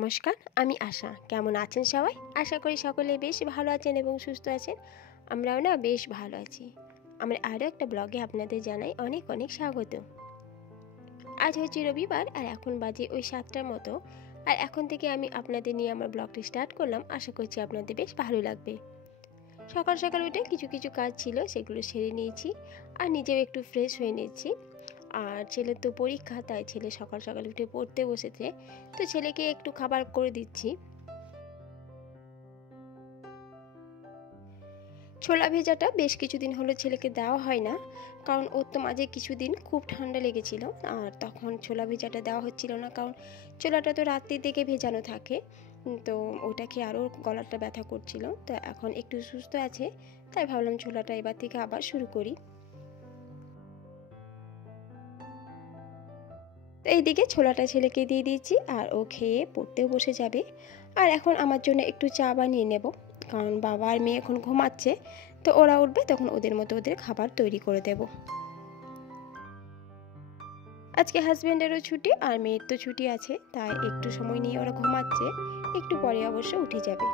নমস্কার, আমি আশা। কেমন আছেন সবাই? আশা করি সকলে বেশ ভালো আছেন এবং সুস্থ আছেন। আমরাও না বেশ ভালো আছি। আমার আরও একটা ব্লগে আপনাদের জানাই অনেক অনেক স্বাগত। আজ হচ্ছে রবিবার আর এখন বাজে ওই 7টার মতো। আর এখন থেকে আমি আপনাদের নিয়ে আমার ব্লগটি স্টার্ট করলাম। আশা করছি আপনাদের বেশ ভালো লাগবে। সকাল সকাল উঠে কিছু কিছু কাজ ছিল, সেগুলো সেরে নিয়েছি আর নিজেও একটু ফ্রেশ হয়ে নিয়েছি। আর ছেলের তো পরীক্ষা, তাই ছেলে সকাল সকাল উঠে পড়তে বসেছে, তো ছেলেকে একটু খাবার করে দিচ্ছি। ছোলা ভেজাটা বেশ কিছুদিন হলো ছেলেকে দেওয়া হয় না, কারণ ওর তো মাঝে কিছুদিন খুব ঠান্ডা লেগেছিল আর তখন ছোলা ভেজাটা দেওয়া হচ্ছিল না, কারণ ছোলাটা তো রাত্রির দিকে ভেজানো থাকে, তো ওটা খেয়ে আরও গলাটা ব্যথা করছিল। তো এখন একটু সুস্থ আছে, তাই ভাবলাম ছোলাটা এবার থেকে আবার শুরু করি। তো এইদিকে ছোলাটা ছেলেকে দিয়ে দিয়েছি আর ও খেয়ে পড়তেও বসে যাবে। আর এখন আমার জন্য একটু চা বানিয়ে নেব, কারণ বাবা আর মেয়ে এখন ঘুমাচ্ছে, তো ওরা উঠবে তখন ওদের মতো ওদের খাবার তৈরি করে দেব। আজকে হাজব্যান্ডেরও ছুটি আর মেয়ের তো ছুটি আছে, তাই একটু সময় নিয়ে ওরা ঘুমাচ্ছে, একটু পরে অবশ্য উঠে যাবে।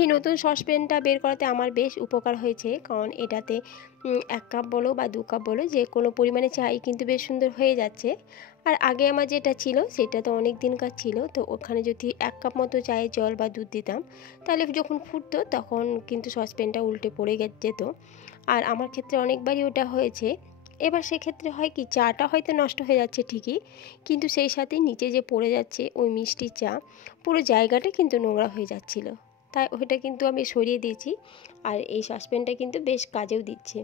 এই নতুন সসপ্যানটা বের করাতে আমার বেশ উপকার হয়েছে, কারণ এটাতে 1 কাপ বলো বা 2 কাপ বলো, যে কোনো পরিমাণে চাই কিন্তু বেশ সুন্দর হয়ে যাচ্ছে। আর আগে আমার যেটা ছিল সেটা তো অনেক দিনকার ছিল, তো ওখানে যদি 1 কাপ মতো চায়ে জল বা দুধ দিতাম, তাহলে যখন ফুটতো তখন কিন্তু সসপ্যানটা উল্টে পড়ে যেত। আর আমার ক্ষেত্রে অনেকবারই ওটা হয়েছে। এবার সেক্ষেত্রে হয় কি, চাটা হয়তো নষ্ট হয়ে যাচ্ছে ঠিকই, কিন্তু সেই সাথে নিচে যে পড়ে যাচ্ছে ওই মিষ্টি চা, পুরো জায়গাটা কিন্তু নোংরা হয়ে যাচ্ছিল, তাই ওইটা কিন্তু আমি সরিয়ে দিয়েছি। আর এই সসপ্যানটা কিন্তু বেশ কাজেও দিচ্ছে।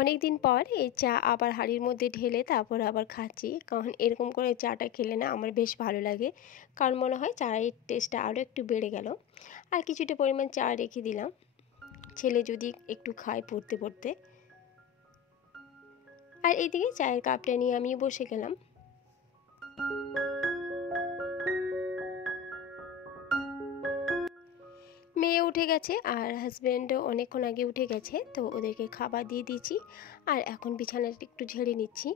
অনেক দিন পর এই চা আবার হাঁড়ির মধ্যে ঢেলে তারপর আবার খাচ্ছি, কারণ এরকম করে চাটা খেলে না আমার বেশ ভালো লাগে, কারণ মনে হয় চায়ের টেস্টটা আরও একটু বেড়ে গেল। আর কিছুটা পরিমাণ চা রেখে দিলাম, ছেলে যদি একটু খায় পড়তে পড়তে। আর এইদিকে চায়ের কাপটা নিয়ে আমি বসে গেলাম। মেয়ে উঠে গেছে আর হাজব্যান্ডও অনেকক্ষণ আগে উঠে গেছে, তো ওদেরকে খাবার দিয়ে দিয়েছি আর এখন বিছানাটা একটু ঝেড়ে নিচ্ছি।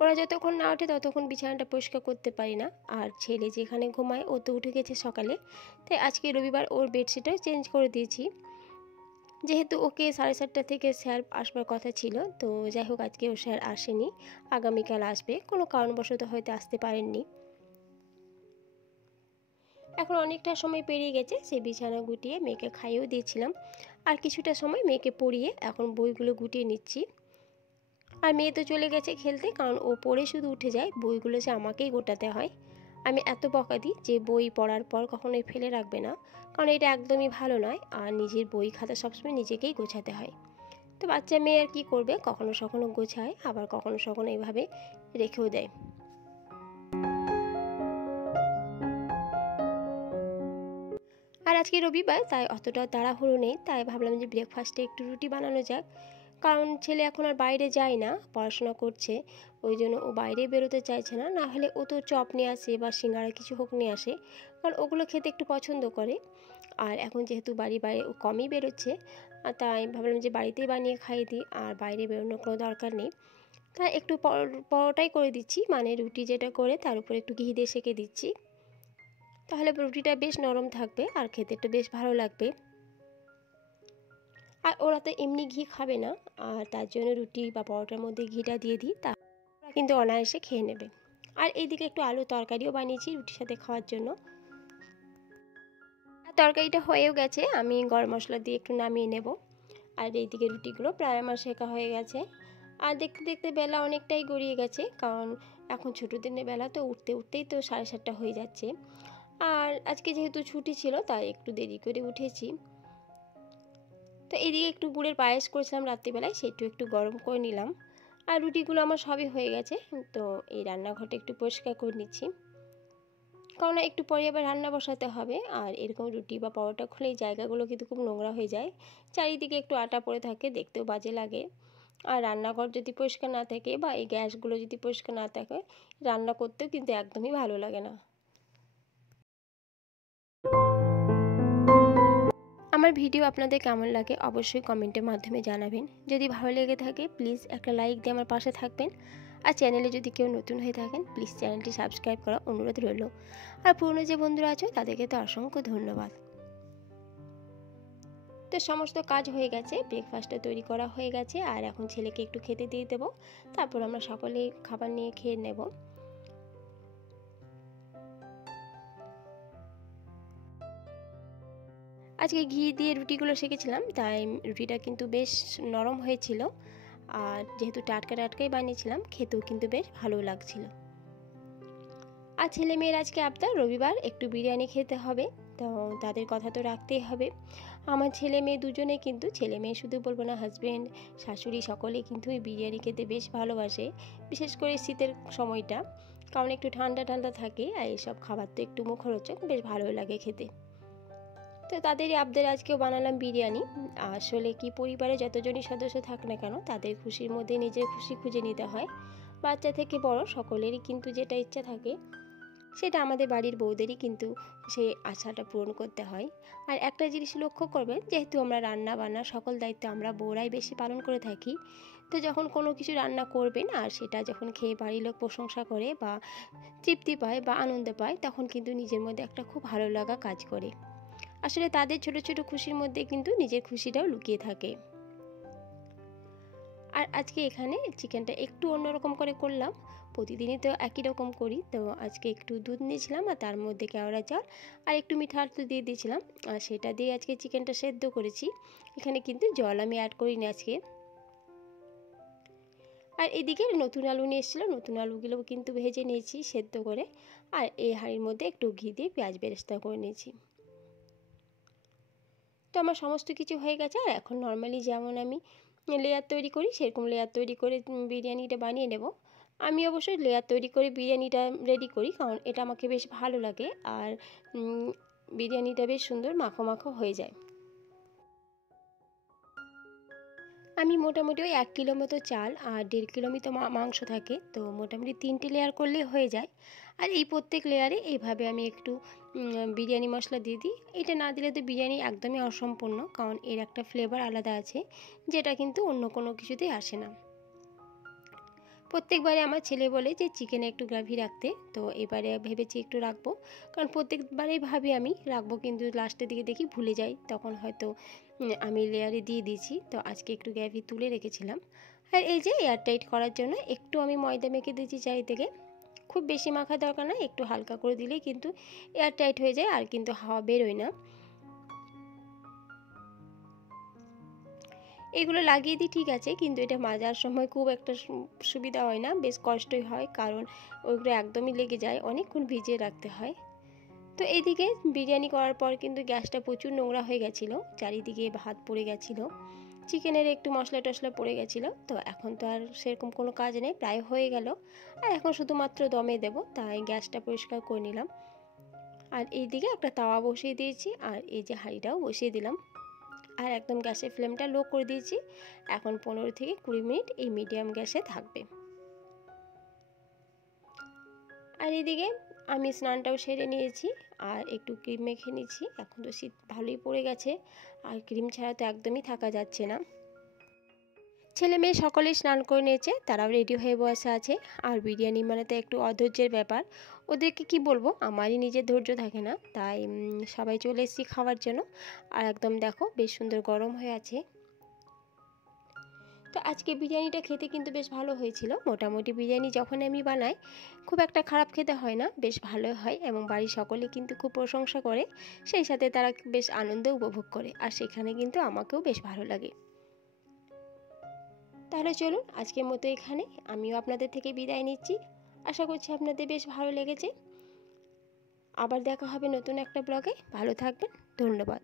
ওরা যতক্ষণ না ওঠে ততক্ষণ বিছানাটা পরিষ্কার করতে পারি না। আর ছেলে যেখানে ঘুমায় ও তো উঠে গেছে সকালে, তাই আজকে রবিবার ওর বেডশিটটাও চেঞ্জ করে দিয়েছি, যেহেতু ওকে 7:30 থেকে স্যার আসবার কথা ছিল। তো যাই হোক, আজকে ও স্যার আসেনি, আগামীকাল আসবে, কোনো কারণবশত হয়তো আসতে পারেননি। এখন অনেকটা সময় পেরিয়ে গেছে, সে বিছানা গুটিয়ে মেয়েকে খাইয়েও দিয়েছিলাম, আর কিছুটা সময় মেয়েকে পড়িয়ে এখন বইগুলো গুটিয়ে নিচ্ছি। আর মেয়ে তো চলে গেছে খেলতে, কারণ ও পড়ে শুধু উঠে যায়, বইগুলো সে আমাকেই গোটাতে হয়। আমি এত বকা দিই যে বই পড়ার পর কখনোই ফেলে রাখবে না, কারণ এটা একদমই ভালো নয়, আর নিজের বই খাতা সবসময় নিজেকেই গোছাতে হয়। তো বাচ্চা মেয়ে আর কী করবে, কখনো সখনো গোছায়, আবার কখনো সখনো এইভাবে রেখেও দেয়। আর আজকে রবিবার, তাই অতটা তাড়াহুড়ো নেই, তাই ভাবলাম যে ব্রেকফাস্টে একটু রুটি বানানো যাক, কারণ ছেলে এখন আর বাইরে যায় না, পড়াশোনা করছে, ওই জন্য ও বাইরে বেরোতে চাইছে না। না হলে ও তো চপ নিয়ে আসে বা সিঙ্গারা কিছু হোক নিয়ে আসে, কারণ ওগুলো খেতে একটু পছন্দ করে। আর এখন যেহেতু বাইরে ও কমই বেরোচ্ছে, তাই ভাবলাম যে বাড়িতেই বানিয়ে খাইয়ে দিই, আর বাইরে বেরোনোর কোনো দরকার নেই। তাই একটু পরোটাই করে দিচ্ছি, মানে রুটি যেটা করে তার উপর একটু ঘি দিয়ে সেঁকে দিচ্ছি, তাহলে রুটিটা বেশ নরম থাকবে আর খেতে একটু বেশ ভালো লাগবে। আর ওরা তো এমনি ঘি খাবে না, আর তার জন্য রুটি বা পরোটার মধ্যে ঘিটা দিয়ে দিই, তা ওরা কিন্তু অনায়াসে খেয়ে নেবে। আর এইদিকে একটু আলু তরকারিও বানিয়েছি রুটির সাথে খাওয়ার জন্য। আর তরকারিটা হয়েও গেছে, আমি গরম মশলা দিয়ে একটু নামিয়ে নেব। আর এইদিকে রুটিগুলো প্রায় আমার শেখা হয়ে গেছে। আর দেখতে দেখতে বেলা অনেকটাই গড়িয়ে গেছে, কারণ এখন ছোটো দিনের বেলা, তো উঠতে উঠতেই তো 7:30 হয়ে যাচ্ছে। আর আজকে যেহেতু ছুটি ছিল তাই একটু দেরি করে উঠেছি। তো এইদিকে একটু গুড়ের পায়েস করেছিলাম রাত্রিবেলায়, সেটু একটু গরম করে নিলাম। আর রুটিগুলো আমার সবই হয়ে গেছে, তো এই রান্নাঘরটা একটু পরিষ্কার করে নিচ্ছি, কারণ একটু পরে আবার রান্না বসাতে হবে। আর এরকম রুটি বা পরোটা খুলে এই জায়গাগুলো কিন্তু খুব নোংরা হয়ে যায়, চারিদিকে একটু আটা পড়ে থাকে, দেখতেও বাজে লাগে। আর রান্নাঘর যদি পরিষ্কার না থাকে বা এই গ্যাসগুলো যদি পরিষ্কার না থাকে, রান্না করতেও কিন্তু একদমই ভালো লাগে না। আমার ভিডিও আপনাদের কেমন লাগে অবশ্যই কমেন্টের মাধ্যমে জানাবেন। যদি ভালো লেগে থাকে প্লিজ একটা লাইক দিয়ে আমার পাশে থাকবেন। আর চ্যানেলে যদি কেউ নতুন হয়ে থাকেন প্লিজ চ্যানেলটি সাবস্ক্রাইব করার অনুরোধ রইল। আর পুরনো যে বন্ধুরা আছো তাদেরকে তো অসংখ্য ধন্যবাদ। তো সমস্ত কাজ হয়ে গেছে, ব্রেকফাস্টটা তৈরি করা হয়ে গেছে, আর এখন ছেলেকে একটু খেতে দিয়ে দেবো, তারপর আমরা সকলে খাবার নিয়ে খেয়ে নেব। আজকে ঘি দিয়ে রুটিগুলো সেঁকেছিলাম, তাই রুটিটা কিন্তু বেশ নরম হয়েছিল, আর যেহেতু টাটকা টাটকাই বানিয়েছিলাম খেতেও কিন্তু বেশ ভালো লাগছিল। আর ছেলে মেয়ের আজকে আবদার রবিবার একটু বিরিয়ানি খেতে হবে, তো তাদের কথা তো রাখতেই হবে। আমার ছেলে মেয়ে দুজনে কিন্তু, ছেলে মেয়ে শুধু বলবো না, হাজব্যান্ড শাশুড়ি সকলেই কিন্তু এই বিরিয়ানি খেতে বেশ ভালোবাসে, বিশেষ করে শীতের সময়টা, কারণ একটু ঠান্ডা ঠান্ডা থাকে আর এইসব খাবার তো একটু মুখরোচক, বেশ ভালো লাগে খেতে। তো তাদেরই আবদারে আজকেও বানালাম বিরিয়ানি। আসলে কি, পরিবারে যতজনই সদস্য থাক না কেন তাদের খুশির মধ্যে নিজের খুশি খুঁজে নিতে হয়। বাচ্চা থেকে বড় সকলেরই কিন্তু যেটা ইচ্ছা থাকে সেটা আমাদের বাড়ির বউদেরই কিন্তু সেই আশাটা পূরণ করতে হয়। আর একটা জিনিস লক্ষ্য করবেন, যেহেতু আমরা রান্না বান্না সকল দায়িত্ব আমরা বউরাই বেশি পালন করে থাকি, তো যখন কোনো কিছু রান্না করবেন আর সেটা যখন খেয়ে বাড়ির লোক প্রশংসা করে বা তৃপ্তি পায় বা আনন্দ পায়, তখন কিন্তু নিজের মধ্যে একটা খুব ভালো লাগা কাজ করে। আসলে তাদের ছোট ছোট খুশির মধ্যে কিন্তু নিজের খুশিটাও লুকিয়ে থাকে। আর আজকে এখানে চিকেনটা একটু অন্যরকম করে করলাম, প্রতিদিনই তো একই রকম করি, তো আজকে একটু দুধ নিয়েছিলাম আর তার মধ্যে কেওড়া চাল আর একটু মিঠা আলু দিয়ে দিয়েছিলাম, আর সেটা দিয়ে আজকে চিকেনটা সেদ্ধ করেছি। এখানে কিন্তু জল আমি অ্যাড করিনি আজকে। আর এদিকে নতুন আলু নিয়ে এসেছিলো, নতুন আলুগুলো কিন্তু ভেজে নিয়েছি সেদ্ধ করে, আর এই হাঁড়ির মধ্যে একটু ঘি দিয়ে পেঁয়াজ বেরেস্তা করে নিয়েছি। তো আমার সমস্ত কিছু হয়ে গেছে, আর এখন নর্মালি যেমন আমি লেয়ার তৈরি করি সেরকম লেয়ার তৈরি করে বিরিয়ানিটা বানিয়ে নেব। আমি অবশ্যই লেয়ার তৈরি করে বিরিয়ানিটা রেডি করি, কারণ এটা আমাকে বেশ ভালো লাগে, আর বিরিয়ানিটা বেশ সুন্দর মাখো মাখো হয়ে যায়। আমি মোটামুটি ওই 1 কিলো মতো চাল আর 1.5 কিলো মতো মাংস থাকে, তো মোটামুটি 3টে লেয়ার করলে হয়ে যায়। আর এই প্রত্যেক লেয়ারে এইভাবে আমি একটু বিরিয়ানি মশলা দিয়ে দিই। এটা না দিলে তো বিরিয়ানি একদমই অসম্পূর্ণ, কারণ এর একটা ফ্লেভার আলাদা আছে যেটা কিন্তু অন্য কোনো কিছুতেই আসে না। প্রত্যেকবারে আমার ছেলে বলে যে চিকেনে একটু গ্রেভি রাখতে, তো এবারে ভেবেছি একটু রাখবো, কারণ প্রত্যেকবারেই ভাবি আমি রাখবো কিন্তু লাস্টের দিকে দেখি ভুলে যাই, তখন হয়তো আমি লেয়ারে দিয়ে দিয়েছি। তো আজকে একটু গ্রেভি তুলে রেখেছিলাম। আর এই যে এয়ারটাইট করার জন্য একটু আমি ময়দা মেখে দিয়েছি চারিদিকে, খুব বেশি মাখা দরকার না, একটু হালকা করে দিলেই কিন্তু এয়ারটাইট হয়ে যায় আর কিন্তু হাওয়া বেরোয় না। এগুলো লাগিয়ে দিই ঠিক আছে, কিন্তু এটা মাজার সময় খুব একটা সুবিধা হয় না, বেশ কষ্টই হয়, কারণ ওইগুলো একদমই লেগে যায়, অনেকক্ষণ ভিজিয়ে রাখতে হয়। তো এইদিকে বিরিয়ানি করার পর কিন্তু গ্যাসটা প্রচুর নোংরা হয়ে গেছিলো, চারিদিকে ভাত পড়ে গেছিলো, চিকেনের একটু মশলা টশলা পড়ে গেছিলো। তো এখন তো আর সেরকম কোনো কাজ নেই, প্রায় হয়ে গেল, আর এখন শুধুমাত্র দমে দেব, তাই গ্যাসটা পরিষ্কার করে নিলাম। আর এইদিকে একটা তাওয়া বসিয়ে দিয়েছি, আর এই যে হাঁড়িটাও বসিয়ে দিলাম, আর একদম গ্যাসের ফ্লেমটা লো করে দিয়েছি। এখন 15 থেকে 20 মিনিট এই মিডিয়াম গ্যাসে থাকবে। আর এদিকে আমি স্নানটাও সেরে নিয়েছি আর একটু ক্রিম মেখে নিয়েছি, এখন তো শীত ভালোই পড়ে গেছে, আর ক্রিম ছাড়া তো একদমই থাকা যাচ্ছে না। ছেলে মেয়ে সকলেই স্নান করে নিয়েছে, তারাও রেডি হয়ে বসে আছে। আর বিরিয়ানি মানে তো একটু অধৈর্যের ব্যাপার, ওদেরকে কি বলবো, আমারই নিজের ধৈর্য থাকে না, তাই সবাই চলে এসেছি খাওয়ার জন্য। আর একদম দেখো বেশ সুন্দর গরম হয়ে আছে। তো আজকে বিরিয়ানিটা খেতে কিন্তু বেশ ভালো হয়েছিল, মোটামুটি বিরিয়ানি যখন আমি বানাই খুব একটা খারাপ খেতে হয় না, বেশ ভালো হয়, এবং বাড়ির সকলে কিন্তু খুব প্রশংসা করে, সেই সাথে তারা বেশ আনন্দ উপভোগ করে, আর সেখানে কিন্তু আমাকেও বেশ ভালো লাগে। তাহলে চলুন আজকের মতো এখানে আমিও আপনাদের থেকে বিদায় নিচ্ছি। আশা করছি আপনাদের বেশ ভালো লেগেছে। আবার দেখা হবে নতুন একটা ব্লগে, ভালো থাকবেন, ধন্যবাদ।